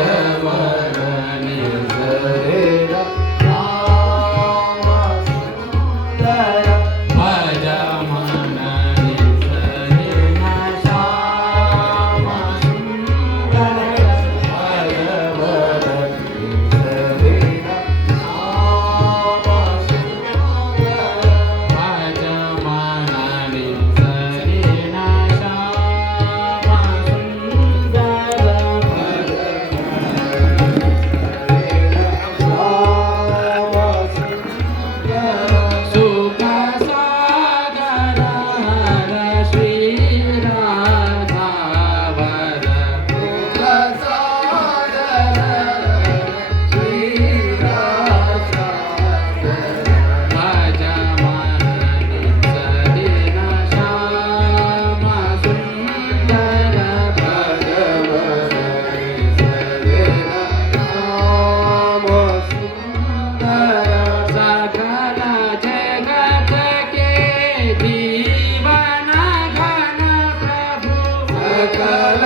भजवरणी रे राम सुंदर भज मननी रे श्याम सुंदर भजवरणी रे राम सुंदर भज मननी रे श्याम सुख सागर हर श्री राधावर सुख सागर श्री राधावर भज मननी सदीन श्याम सुंदर भजवरणी सदीन श्याम सुंदर सकल जगत के जीवन घन प्रभु सकल